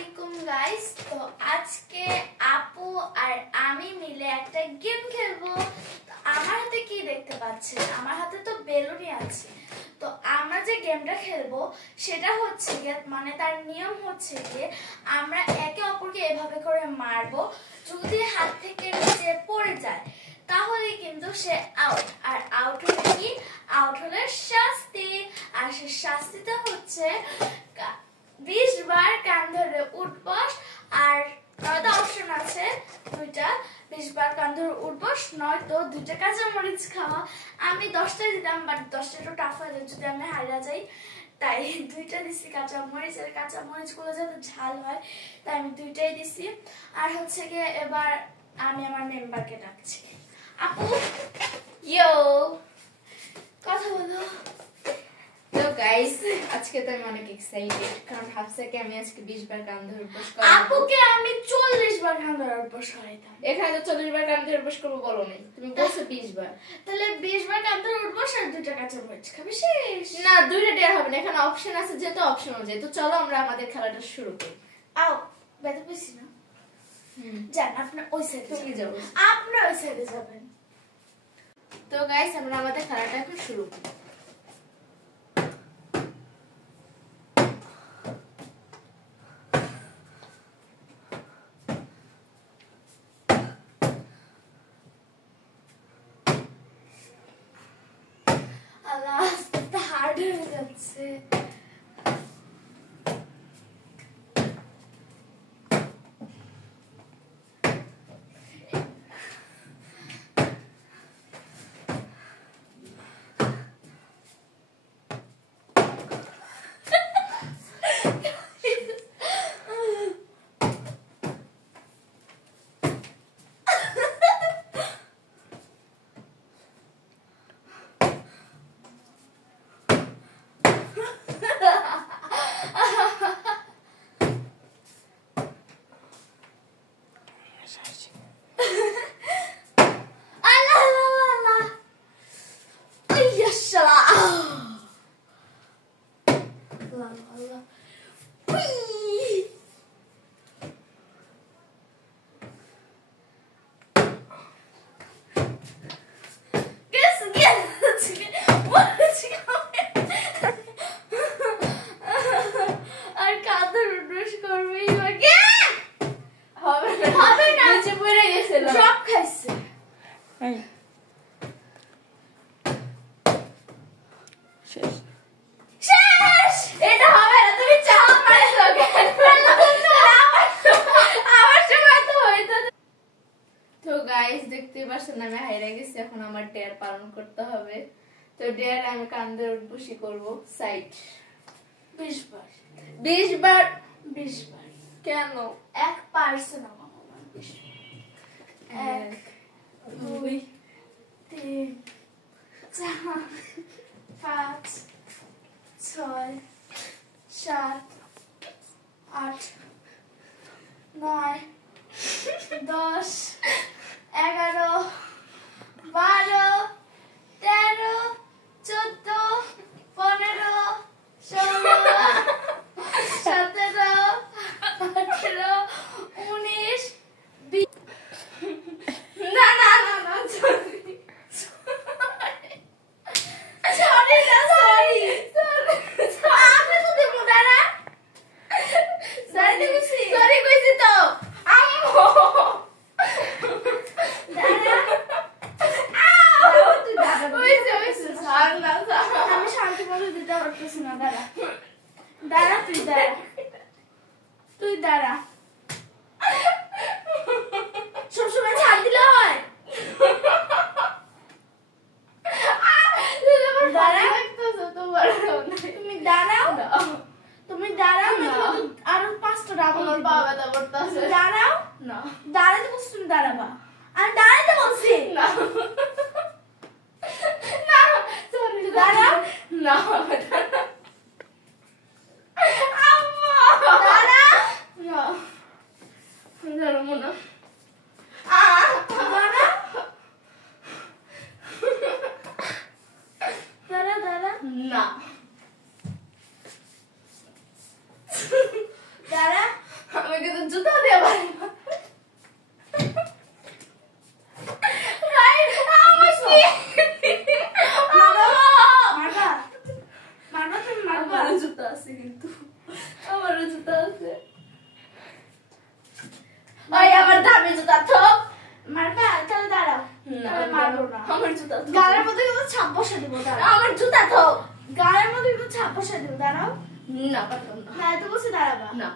আলাইকুম গাইস। তো আজকে আপু আর আমি মিলে একটা গেম খেলবো। আমার হাতে কি দেখতে পাচ্ছেন? আমার হাতে তো বেলুনই আছে। তো আমরা যে গেমটা খেলবো সেটা হচ্ছে মানে তার নিয়ম হচ্ছে যে আমরা একে অপরকে এভাবে করে মারবো। যদি হাত থেকে নিচে পড়ে যায় তাহলে কিন্তু সে আউট। আর আউট হলে কি? আউট হলে শাস্তি। আর সে শাস্তিটা হচ্ছে 20 বার কান ধরে উঠবস। আর নয়তো অপশন আছে দুইটা, 20 বার কান ধরে উঠবস, নয়তো 2টা কাঁচামরিচ খাওয়া। আমি 10টা দিতাম, বাট 10টা একটু টাফ হয়ে যায় যদি আমি হারিয়ে যাই, তাই 2টা দিছি কাঁচামরিচ। আর কাঁচামরিচ গুলো যাতে ঝাল হয় তাই আমি 2টাই দিছি। আর হচ্ছে গিয়ে এবার আমি আমার মেম্বারকে ডাকছি। আপু ইয়ো, কথা বলো। তো গাইস, আজকে তো আমি অনেক এক্সাইটেড, কারণ ভাবছি আমি আজকে 20 বার কান ধরে উপোস করব। আপুকে আমি 40 বার কান ধরে উপোস করাইতাম। এখানে তো 40 বার কান ধরে উপোস করব বলো নাই, তুমি বলছো 20 বার। তাহলে 20 বার কান ধরে উপোস আর 2টা কাঁচামরিচ খাবি, শেষ। না, 2টা ডেয়ার হবে না, এখানে অপশন আছে, যেহেতু অপশন অনুযায়ী। তো চলো আমরা আমাদের খেলাটা শুরু করি। আও, ব্যথা পেয়েছি না? যান, আপনি ওই সাইডে তুমি যাও। আপনি ওই সাইডে যাবেন। তো গাইস, আমরা আমাদের খেলাটা এখন শুরু করি। আল্লাহ, আস্তে হার্ড হয়ে যাচ্ছে। দেখতে পাচ্ছেন আমি হাইরা গেছি, এখন আমার ডেয়ার পালন করতে হবে। তো ডেয়ার আমি কান ধরে উঠবসি করব। সাইড 20 বার। 20 বার? 20 বার কেন? 1% আমার 1 2 3 4 5 6 7 8 9 10 11 12 13 14 15 16 17 18 19 20 না না না না সরি সরি না সরি আমি তো দেব দাঁড়া সরি কইছি তো আম্মু দাঁড়া তুই দাঁড়া ওইছে ছাড় না, আমি শান্তি মতো দিতে পারতেছি না। দাঁড়া দাঁড়া তুই দাঁড়া সবসময় ছাড় দিলে হয়? তুমি দাঁড়াও না, আরো 5টা ডাবল দাঁড়াও না, দাঁড়াতে বলছি, তুমি দাঁড়াবা। আমি দাঁড়াতে বলছি না, দাঁড়াও না, দাঁড়া আমার জুতা তো গালের মধ্যে কিন্তু ছাপ বসে দিব দাঁড়াও আমার জুতা তো গালের মধ্যে কিন্তু ছাপ বসে দিব দাঁড়াও না পারতাম না হ্যাঁ তো বলছি দাঁড়াবা না